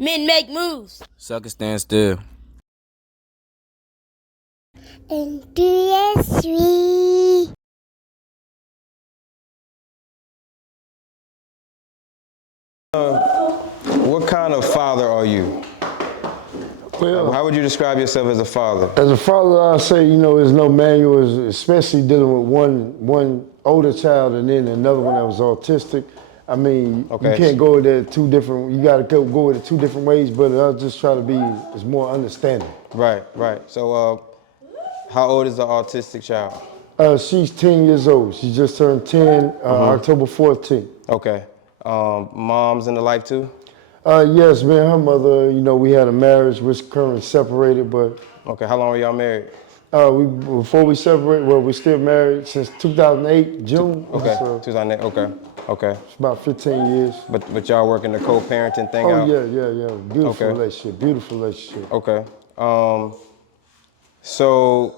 Men make moves. Sucker stand still. And 3. What kind of father are you? Well, How would you describe yourself as a father? as a father, I say, there's no manual, especially dealing with one older child and then another one that was autistic. I mean, Okay. you can't go with it two different. You got to go with it two different ways. But I'll just try to be as more understanding. Right. So, how old is the autistic child? She's 10 years old. She just turned 10 October 14th. Okay. Mom's in the life too? Yes, man. Her mother, we had a marriage, which currently separated, but Okay. How long were y'all married? before we separated, well, we're still married since 2008, June. Okay. So 2008. Okay. it's about 15 years. But y'all working the co-parenting thing Oh, out? yeah. Beautiful Okay. relationship, beautiful relationship. Okay. So,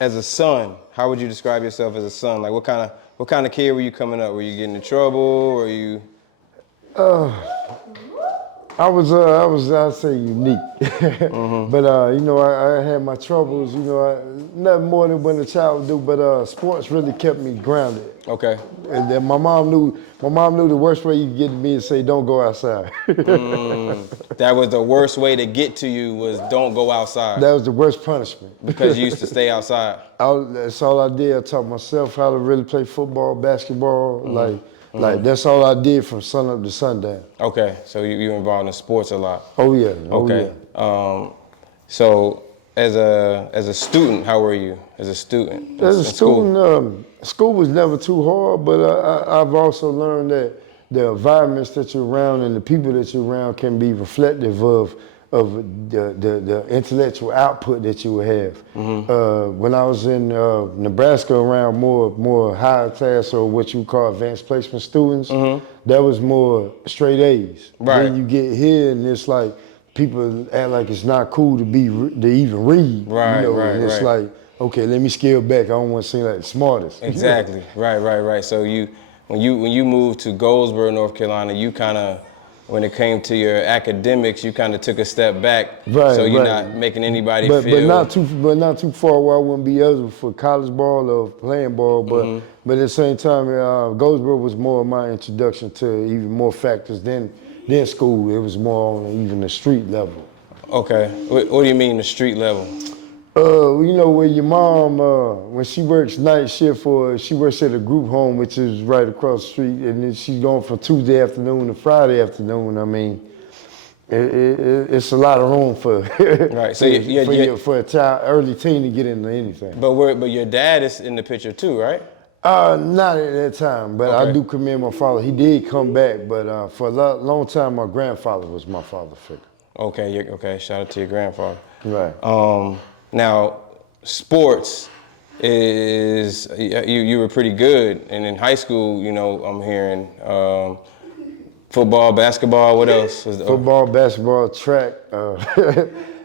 as a son, how would you describe yourself as a son? Like, what kind of kid were you coming up? Were you getting in trouble? Were you? I'd say unique. But, I had my troubles, nothing more than when a child would do, but sports really kept me grounded. Okay. And then my mom knew the worst way you could get to me is say, don't go outside. That was the worst way to get to you was don't go outside. That was the worst punishment. Because you used to stay outside. That's all I did. I taught myself how to really play football, basketball, like that's all I did from sun up to sundown. Okay, so you were involved in sports a lot. Oh yeah. Okay. So as a student, how were you as a student? As a in student, school was never too hard, but I've also learned that the environments that you're around and the people that you're around can be reflective of the intellectual output that you will have. When I was in Nebraska around more higher class or what you call advanced placement students, that was more straight A's. Right. Then you get here and it's like people act like it's not cool to even read. Right, and it's right. like, okay, let me scale back. I don't want to seem like the smartest. Exactly. Right. So when you moved to Goldsboro, North Carolina, you kind of, when it came to your academics, you kind of took a step back. Right, so you're right. not making anybody But feel. not too far where I wouldn't be eligible for college ball or playing ball. But at the same time, Goldsboro was more of my introduction to even more factors than school. It was more on even the street level. Okay. What do you mean the street level? Where your mom, when she works night shift she works at a group home, which is right across the street, and then she's going from Tuesday afternoon to Friday afternoon. I mean, it's a lot of room for Right. So for a child, early teen to get into anything. But your dad is in the picture too, right? Not at that time, but I Okay. do commend my father. He did come back, but for a long time, my grandfather was my father figure. Okay. Shout out to your grandfather. Right. Now, sports is you were pretty good, and in high school, I'm hearing football, basketball. What else? Football, basketball, track.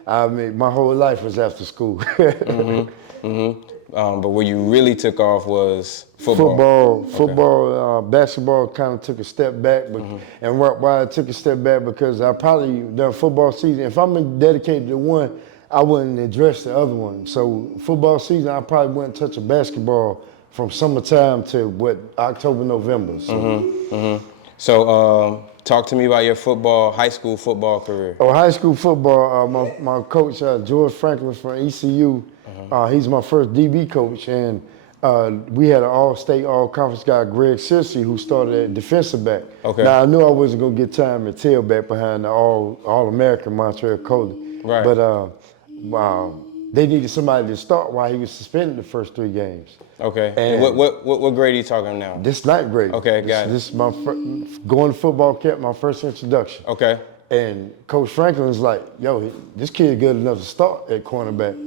I mean, my whole life was after school. But where you really took off was football. Football, basketball kind of took a step back, and why I took a step back because I probably done football season. If I'm dedicated to one, I wouldn't address the other one. So football season, I probably wouldn't touch a basketball from summertime to October, November. So talk to me about your high school football career. Oh, high school football, my coach, George Franklin from ECU, he's my first DB coach, and we had an all-state, all-conference guy, Greg Sissy, who started at defensive back. Okay. Now, I knew I wasn't going to get time at tailback behind the All-American Montreal Coley. Right. But they needed somebody to start while he was suspended the first 3 games. Okay. And what grade are you talking now? This ninth grade. Okay, got it. This is my going to football camp, my first introduction. Okay. And Coach Franklin's like, yo, this kid good enough to start at cornerback.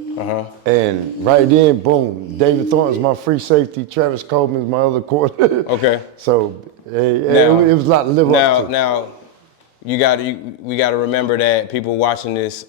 And right then, boom, David Thornton's my free safety, Travis Coleman's my other quarterback. Okay. So it was a lot to live up to. Now, we got to remember that people watching this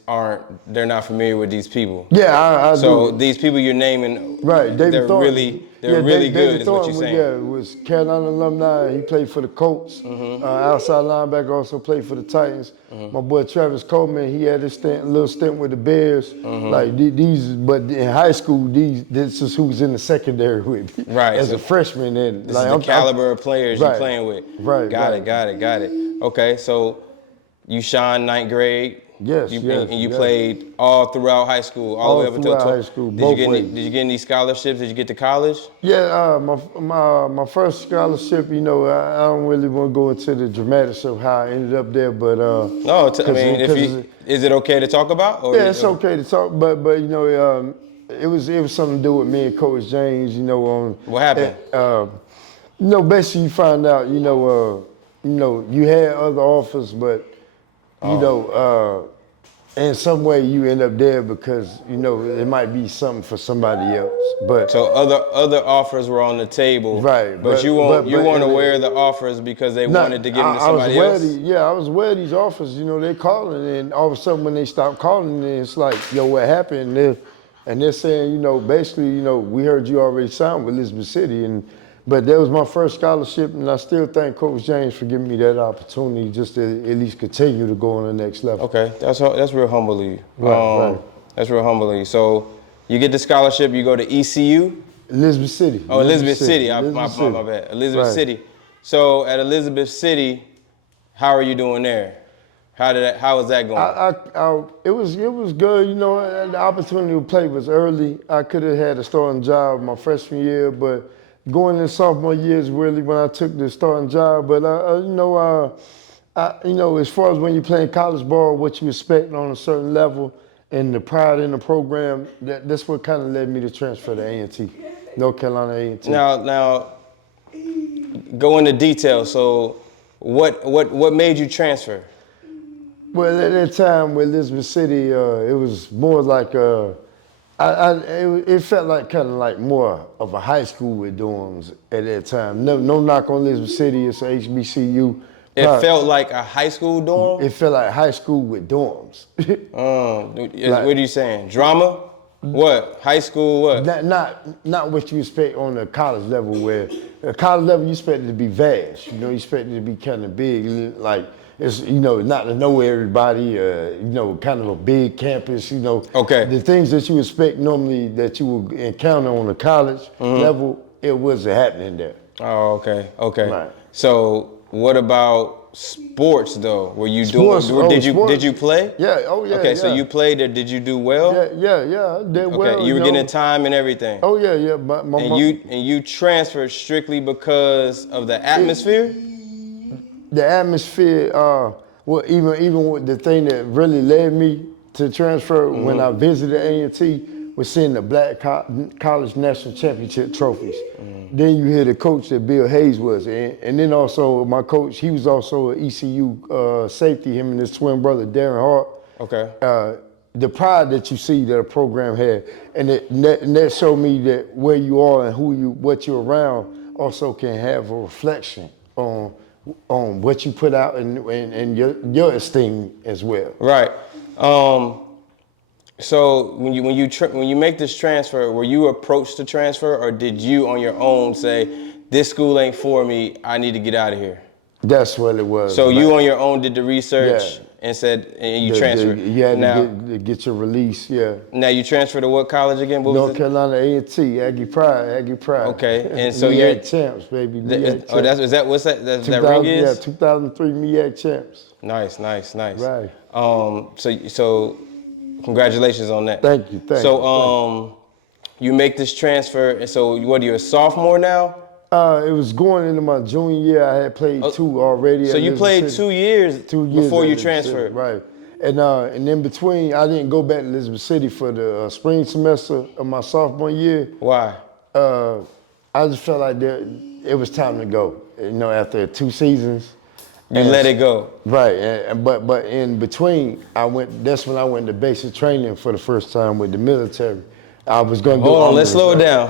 they're not familiar with these people. Yeah, I So do. these people you're naming, Right, David they're Thornton. really They're really good, David is what Thornton you're saying. Yeah, was Carolina alumni. He played for the Colts. Outside linebacker, also played for the Titans. My boy Travis Coleman, he had his little stint with the Bears. Like these, but in high school, this is who was in the secondary with me Right. as So a freshman. And this like, is the caliber of players you're right, playing with. right, Got right. it. Okay, so you shine ninth grade. Yes, And you yes. played all throughout high school, all the way up until throughout high school, Did both you ways. did you get any scholarships? Did you get to college? Yeah, my first scholarship, I don't really want to go into the dramatics of how I ended up there, but No, I mean, is it okay to talk about? Or yeah, it's okay to talk, but it was something to do with me and Coach James, What happened? Basically you find out, you had other offers, but in some way you end up there because it might be something for somebody else. But So other offers were on the table, right? But you weren't aware of the offers because they wanted to give them to somebody else. I was aware of these offers. They calling, and all of a sudden when they stop calling, it's like, yo, what happened? And they're saying, basically, we heard you already signed with Elizabeth City, but that was my first scholarship, and I still thank Coach James for giving me that opportunity just to at least continue to go on the next level. Okay, that's real humble of you. Right. That's real humble of you. So you get the scholarship, you go to ECU? Elizabeth City. Oh, Elizabeth City. My bad. Elizabeth Right. City. So at Elizabeth City, how are you doing there? How is that going? It was good. The opportunity to play was early. I could have had a starting job my freshman year, but going in sophomore year is really when I took the starting job. But as far as when you're playing college ball, what you expect on a certain level and the pride in the program, that's what kind of led me to transfer to A&T, North Carolina A&T. Now, go into detail. So, what made you transfer? Well, at that time with Elizabeth City, it was more like it felt like kind of like more of a high school with dorms at that time. No knock on Elizabeth City, it's a HBCU. It felt like a high school dorm? It felt like high school with dorms. What are you saying? Drama? What? High school what? Not what you expect on the college level, where at college level you expect it to be vast. You expect it to be kind of big, like it's not to know everybody. Kind of a big campus. Okay. The things that you expect normally that you will encounter on the college level, it wasn't happening there. Oh, okay. Right. So what about sports though? Were you Sports, doing? Did sports. you play? Yeah. Oh yeah. Okay, yeah. so you played there. Did you do well? Yeah. I did well. Okay, you were getting time and everything. Oh yeah. But you transferred strictly because of the atmosphere? The atmosphere, even with the thing that really led me to transfer when I visited A&T was seeing the Black College National Championship trophies. Then you hear the coach that Bill Hayes was, and then also my coach, he was also an ECU safety, him and his twin brother, Darren Hart. Okay. The pride that you see that a program had, and that showed me that where you are and what you're around also can have a reflection on what you put out and your esteem as well. Right. So when you make this transfer, were you approached to transfer, or did you on your own say, this school ain't for me, I need to get out of here? That's what it was. So you on your own did the research and said, and you transferred. You had to get your release, yeah. Now you transferred to what college again? North Carolina A&T, Aggie Pride. Okay, and so MEAC champs, baby. That's that ring is? Yeah, 2003 MEAC champs. Nice. Right. So congratulations on that. Thank you. So you make this transfer, and so what? You're a sophomore now? It was going into my junior year. I had played 2 already. So you played 2 years, before you transferred, right? And in between, I didn't go back to Elizabeth City for the spring semester of my sophomore year. Why? I just felt like it was time to go. After 2 seasons. You let it go. Right, but in between, that's when I went to basic training for the first time with the military. I was going to do. Hold on, let's slow it down.